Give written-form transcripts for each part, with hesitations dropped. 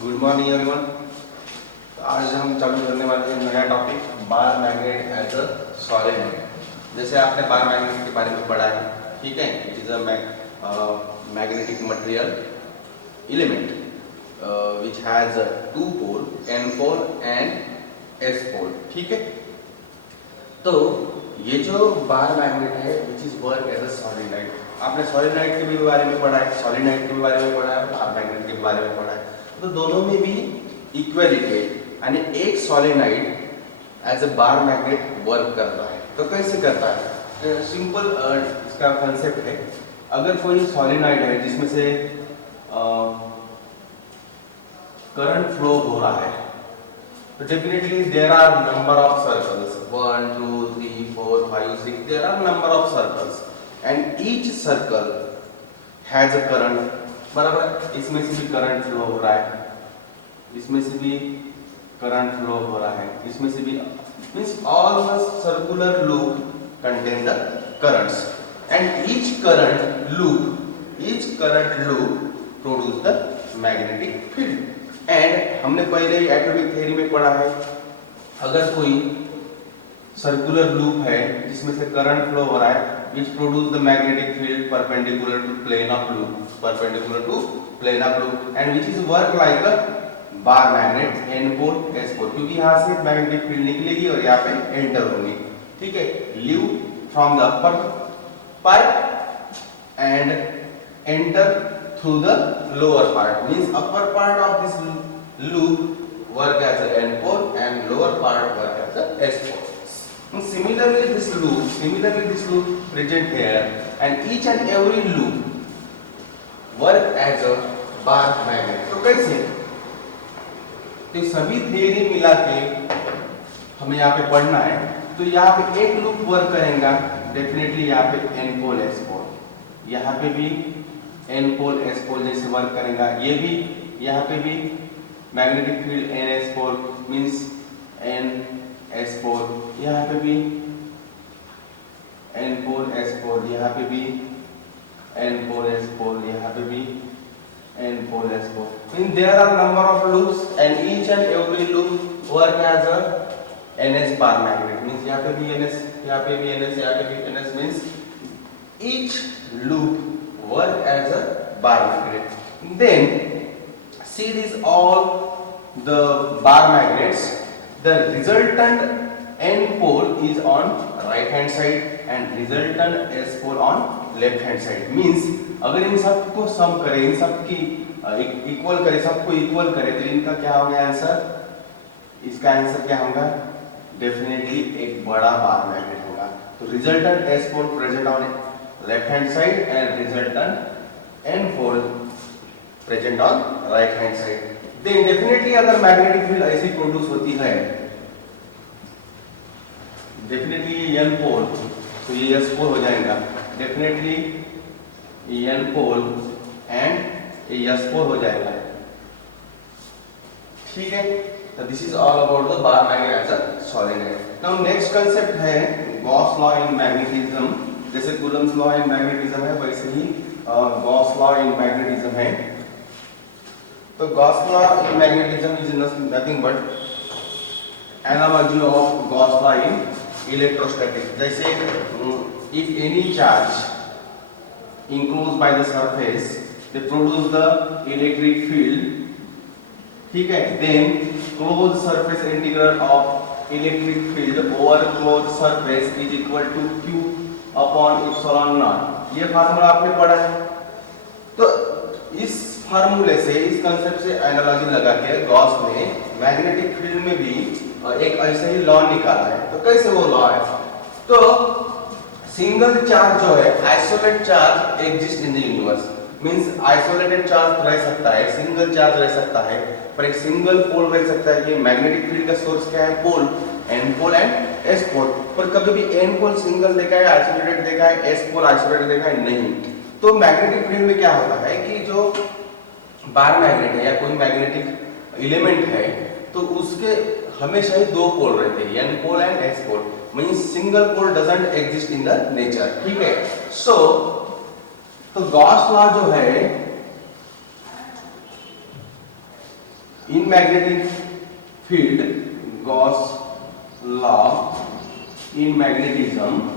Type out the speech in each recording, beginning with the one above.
Good morning everyone. तो आज हम चालू करने वाले हैं नया topic bar magnet as a solid. जैसे आपने बार मैग्नेट के बारे में पढ़ा है, ठीक है। It is a magnetic material element which has two pole, n pole and s pole, ठीक है। तो ये जो बार मैग्नेट है which is work as a solenoid, आपने सोलेनोइड के भी बारे में पढ़ा है, सोलेनोइड के भी बारे में पढ़ा है, बार मैग्नेट के बारे में पढ़ा है। तो दोनों में भी इक्वलिटी है, यानी एक solenoid as a bar magnet work करता है। तो कैसे करता है? सिंपल इसका कंसेप्ट है। अगर कोई सोलेनोइड है जिसमें से करंट फ्लो हो रहा है, तो definitely there are number of circles 1 2 3 4 5 6, there are number of circles and each circle has a current. बराबर है, इसमें से भी करंट फ्लो हो रहा है, इसमें से भी करंट फ्लो हो रहा है, इसमें से भी, means all the circular loop contain the currents and each current loop produce the magnetic field. And हमने पहले ही एटॉमिक थ्योरी में पढ़ा है, अगर कोई सर्कुलर लूप है जिसमें से करंट फ्लो हो रहा है which produce the magnetic field perpendicular to plane of loop and which is work like a bar magnet n pole s pole, क्योंकि यहाँ से मैग्नेटिक फील्ड निकलेगी और यहाँ पे एंटर होगी, ठीक है। Leave from the upper part and enter through the lower part, means upper part of this loop work as a n pole and lower part work as a s pole. Similarly this loop present here and each and every loop work as a bar magnet. तो कैसे? तो सभी theory मिला के हमें यहाँ पे पढ़ना है। तो यहाँ पे एक लूप वर्क करेगा, डेफिनेटली यहाँ पे n पोल s पोल, यहाँ पे भी n पोल s पोल जैसे वर्क करेगा, ये भी यहाँ पे भी magnetic field n s pole means n s पोल, यहाँ पे भी n पोल s पोल, यहाँ पे भी n पोल s पोल, यहाँ पे भी n pole s pole. Means there are number of loops and each and every loop work as a ns bar magnet, means यहाँ पे भी ns, यहाँ पे भी ns, यहाँ पे भी ns, means each loop work as a bar magnet. Then see these all the bar magnets, the resultant n pole is on right hand side and resultant s pole on left hand side, means अगर इन सबको सम करें, इन सबकी equal करें, सबको equal करें, तो इनका क्या होगा आंसर? इसका आंसर क्या होगा? डेफिनेटली एक बड़ा बार मैग्नेट होगा। तो resultant s pole present on left hand side and resultant n pole present on right hand side. Then definitely अगर मैग्नेटिक फील्ड ऐसी प्रोड्यूस होती है, डेफिनेटली ये n पोल, तो ये s पोल हो जाएगा, डेफिनेटली n पोल एंड ये s पोल हो जाएगा, ठीक है। तो this is all about the bar magnet as a solenoid. Now next concept है गॉस लॉ इन मैग्नेटिज्म। जैसे कूलम्ब्स लॉ इन मैग्नेटिज्म है, वैसे ही गॉस लॉ इन मैग्नेटिज्म है। तो Gauss law in magnetism is nothing but analogy of Gauss law in electrostatics. जैसे if any charge enclosed by the surface they produce the electric field, ठीक है। then closed surface integral of electric field over closed surface is equal to q upon epsilon naught। ये formula आपने पढ़ा है। तो इस फार्मूले से, इस कंसेप्ट से एनालॉजी लगा के गॉस ने मैग्नेटिक फील्ड में भी एक ऐसे ही लॉ निकाला है। तो कैसे वो लॉ है? तो सिंगल चार्ज जो है, isolated charge exist in the universe, means isolated charge रह सकता है, सिंगल चार्ज रह सकता है, पर एक सिंगल पोल रह सकता है। कि मैग्नेटिक फील्ड का सोर्स क्या है? पोल, n पोल एंड s पोल। पर कभी भी n पोल सिंगल देखा है, आइसोलेटेड देखा है, s पोल आइसोलेटेड देखा है? नहीं। तो मैग्नेटिक फील्ड में क्या होता है कि जो बार मैग्नेट है या कोई मैग्नेटिक एलिमेंट है, तो उसके हमेशा ही दो पोल रहते हैं, n pole and s pole, means single pole doesn't exist in the nature, ठीक है। सो तो गॉस लॉ जो है in magnetic field, Gauss law in magnetism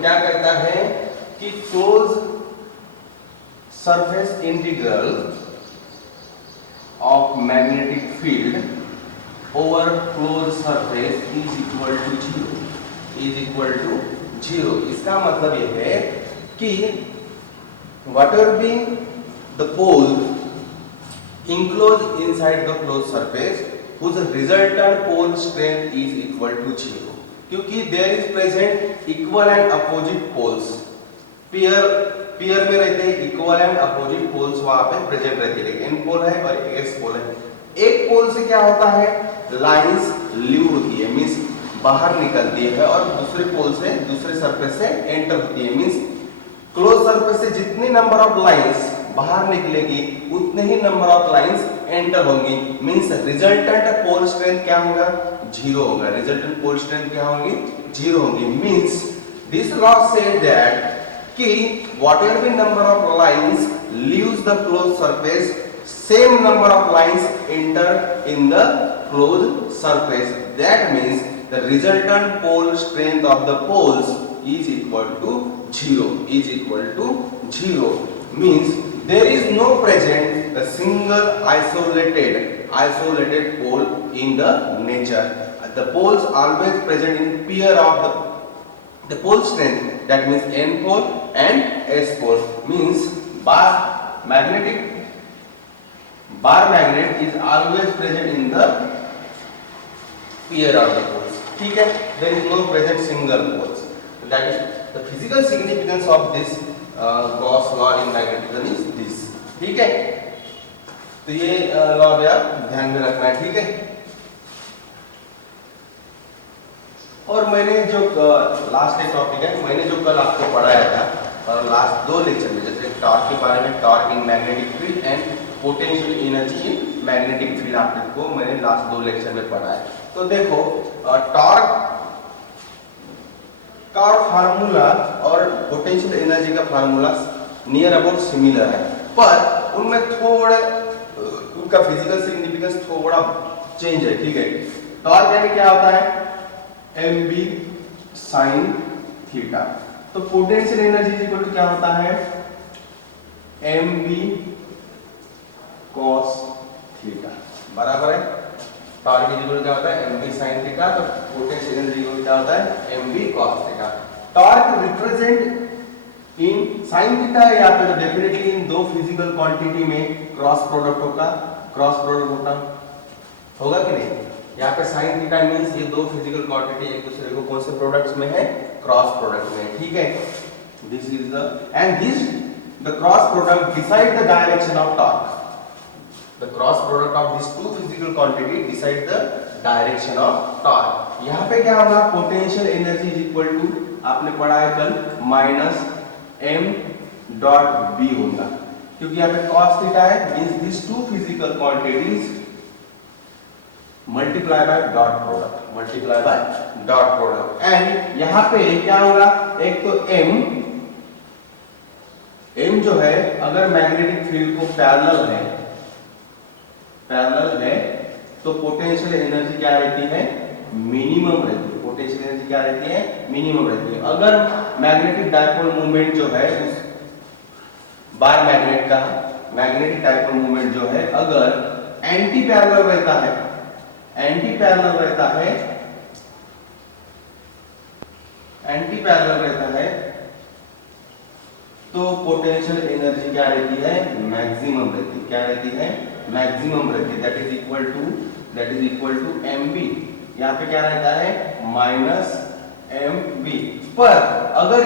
क्या करता है कि close surface integral of magnetic field over close surface is equal to zero. इसका मतलब यह है कि whatever being the pole enclosed inside the closed surface whose resultant pole strength is equal to zero, क्योंकि there is present equal and opposite poles, pair में रहते हैं equal and opposite poles वहां पे प्रेजेंट रहती है। एन पोल है और एस पोल है। एक पोल से क्या होता है, लाइंस लीव होती है, मींस बाहर निकलती है, और दूसरे पोल से दूसरे सरफेस से एंटर होती है, मींस क्लोज सरफेस से जितनी नंबर ऑफ लाइंस बाहर निकलेगी उतने ही नंबर ऑफ लाइंस एंटर होंगी, मींस रिजल्टेंट पोल स्ट्रेंथ क्या होगा, जीरो होगा। रिजल्टेंट पोल स्ट्रेंथ क्या होगी, जीरो होगी। Means this law said that कि whatever the number of lines leaves the closed surface, same number of lines enter in the closed surface. That means the resultant pole strength of the poles is equal to zero. Means there is no present a single isolated pole in the nature. The poles always present in pair of the pole strength, that means N pole and S pole, means bar magnet is always present in the pair of the poles, ठीक है, there is no present single poles. That is the physical significance of this Gauss law in magnetism is this, ठीक है। तो ये law भी आप ध्यान में रखना है, ठीक है। और मैंने जो लास्ट एक टॉपिक है, मैंने जो कल आपको पढ़ाया था और लास्ट दो लेक्चर में, जैसे टॉर्क के बारे में, torque in magnetic field and potential energy in magnetic field, आपको मैंने लास्ट दो लेक्चर में पढ़ाया। तो देखो टॉर्क का फार्मूला और पोटेंशियल एनर्जी का फार्मूला नियर अबाउट सिमिलर है, पर उनमें थोड़ा उनका फिजिकल सिग्निफिकेंस थोड़ा चेंज है, ठीक है। टॉर्क यानी क्या होता है, mb sin थीटा। तो पोटेंशियल एनर्जी इक्वल टू क्या होता है, mb cos थीटा, बराबर है। टॉर्क इक्वल क्या होता है, mb sin थीटा, तो पोटेंशियल एनर्जी इक्वल क्या होता है, mb cos theta. Torque represent in sin theta है यहाँ पे, तो डेफिनेटली इन दो फिजिकल क्वांटिटी में क्रॉस प्रोडक्ट होगा कि नहीं। यहाँ पे sin थीटा मींस ये दो फिजिकल क्वांटिटी एक दूसरे को कौन से प्रोडक्ट्स में है, क्रॉस प्रोडक्ट में, ठीक है। This is the and this the cross product decide the direction of torque. The cross product of this two physical quantity decide the direction of torque. यहाँ पे क्या होगा, potential energy is equal to, आपने पढ़ा है कल, minus m dot b होगा, क्योंकि यहाँ पे cos थीटा है, means this two physical quantities multiply by dot product, and यहाँ पे क्या होगा, एक तो m जो है अगर मैग्नेटिक फील्ड को पैरेलल है तो पोटेंशियल एनर्जी क्या रहती है, मिनिमम रहती है। पोटेंशियल एनर्जी क्या रहती है, मिनिमम रहती है। अगर मैग्नेटिक डायपोल मूवमेंट जो है, उस बार मैग्नेट का मैग्नेटिक डायपोल मूवमेंट जो है अगर एंटी पैरेलल रहता है तो पोटेंशियल एनर्जी क्या रहती है, मैक्सिमम रहती है। क्या रहती है, मैक्सिमम रहती है। That is equal to mb। यहाँ पे क्या रहता है, माइनस mb। पर अगर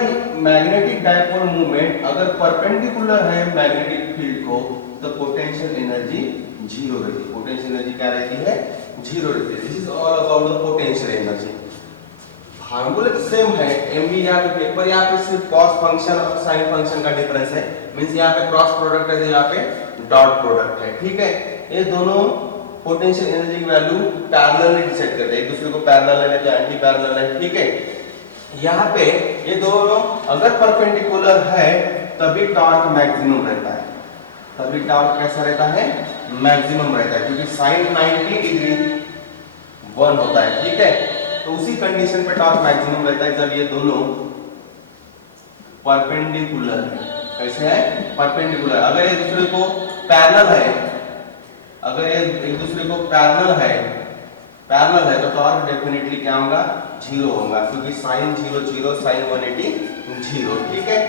मैग्नेटिक डायपोल मूवमेंट अगर परपेंडिकुलर है मैग्नेटिक फील्ड को, तो पोटेंशियल एनर्जी जीरो रहती है। पोटेंशियल एनर्जी क्या रहती है, जीरो रहती है। This is all about the potential energy. Formula same है, mb यहाँ पे, पर यहाँ पे सिर्फ cos फंक्शन और sin फंक्शन का डिफरेंस है, मींस यहाँ पे क्रॉस प्रोडक्ट है, यहाँ पे डॉट प्रोडक्ट है, ठीक है। ये दोनों पोटेंशियल एनर्जी की वैल्यू पैरेलली डिसाइड करते हैं, एक दूसरे को पैरेलल है या एंटी पैरेलल है, ठीक है। यहाँ पे ये दोनों अगर परपेंडिकुलर है तभी टॉर्क मैक्सिमम रहता है, तभी टॉर्क कैसा रहता है, मैक्सिमम रहता है, क्योंकि साइन 90 डिग्री 1 होता है, ठीक है। तो उसी कंडीशन पे टॉर्क मैक्सिमम रहता है जब ये दोनों परपेंडिकुलर है। कैसे है, परपेंडिकुलर। अगर एक दूसरे को पैरेलल है, अगर ये एक दूसरे को पैरेलल है तो टॉर्क डेफिनेटली क्या होगा, 0 होगा, क्योंकि साइन 0 0 साइन 180 0, ठीक है।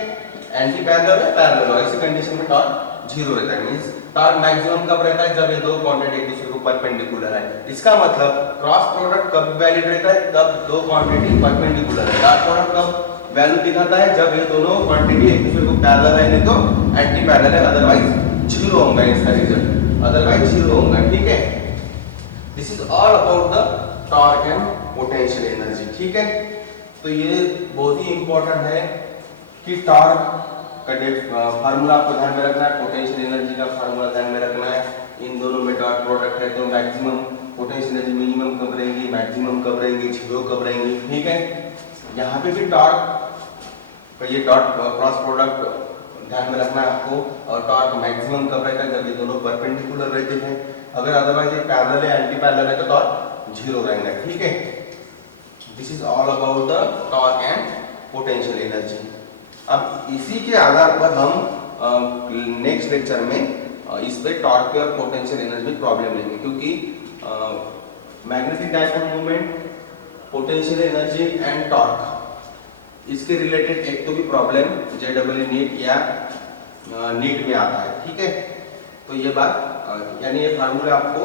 एंटी पैरेलल है, पैरेलल है, ऐसी कंडीशन में टॉर्क 0 रहता है। मींस टॉर्क मैक्सिमम कब रहता है, जब ये दो क्वांटिटी एक दूसरे को परपेंडिकुलर है। इसका मतलब क्रॉस प्रोडक्ट कब वैलिड रहता है, तब दो क्वांटिटी परपेंडिकुलर है। डॉट प्रोडक्ट कब वैल्यू दिखाता है, जब ये दोनों क्वांटिटी एक दूसरे को पैरेलल है, नहीं तो एंटी पैरेलल है, अदरवाइज 0 होगा इसका रिजल्ट, अदरवाइज 0 होगा, ठीक है। This is all about the torque and potential energy, ठीक है। तो ये बहुत ही इंपॉर्टेंट है कि टॉर्क का फार्मूला आपको ध्यान में रखना है, पोटेंशियल एनर्जी का फार्मूला ध्यान में रखना है। इन दोनों में डॉट प्रोडक्ट है तो मैक्सिमम पोटेंशियल एनर्जी मिनिमम कब रहेंगी, मैक्सिमम कब रहेंगी, 0 कब रहेंगी, ठीक है। यहाँ पे भी टॉर्क का ये डॉट क्रॉस प्रोडक्ट ध्यान में रखना है आपको, और टॉर्क मैक्सिमम कब रहता है, जब ये दोनों परपेंडिकुलर रहते हैं। अगर अदरवाइज ये पैरेलल है, एंटी पैरेलल है, तो टॉर्क 0 रहेगा, ठीक है। This is all about the torque and potential energy. अब इसी के आधार पर हम नेक्स्ट लेक्चर में इस पे टॉर्क और पोटेंशियल एनर्जी में प्रॉब्लम लेंगे, क्योंकि magnetic dipole moment, potential energy and torque, इसके रिलेटेड एक तो भी प्रॉब्लम जेईई नीट या नीट में आता है, ठीक है। तो ये बात यानी ये फार्मूला आपको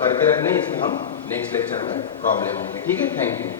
करके रखने, इसमें हम नेक्स्ट लेक्चर में प्रॉब्लम होंगे, ठीक है। Thank you.